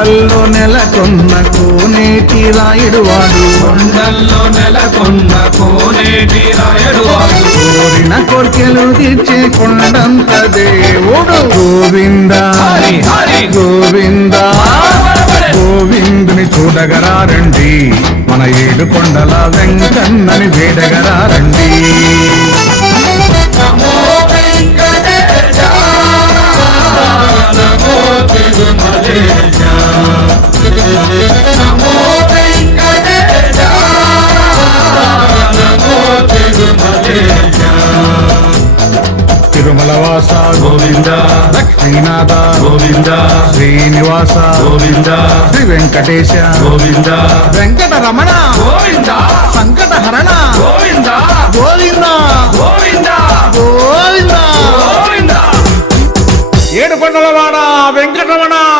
కొండల్లో నెలకొన్న కోనేటి రాయుడు వాడు, కొండల్లో నెలకొన్న కోనేటి రాయుడు వాడు, కోరిన కోర్కెలు తీర్చే కొండంత దేవుడు. గోవింద హరి హరి గోవింద గోవిందుని చూడగరారండి, మన ఏడు కొండల వెంకన్నని వేడగరారండి. నమో వెంకటేశ నమో తిరుమలేశ, నమో వెంకటేశ నమో తిరుమలేశ. తిరుమల వాస గోవింద లక్ష్మీనాథ గోవింద శ్రీనివాస గోవింద శ్రీ వెంకటేశ గోవింద వెంకట రమణ గోవింద సంకట హరణ గోవింద గోవింద గోవింద గోవింద. గోవింద. ఏడు కొండల వాడ వెంకటరమణ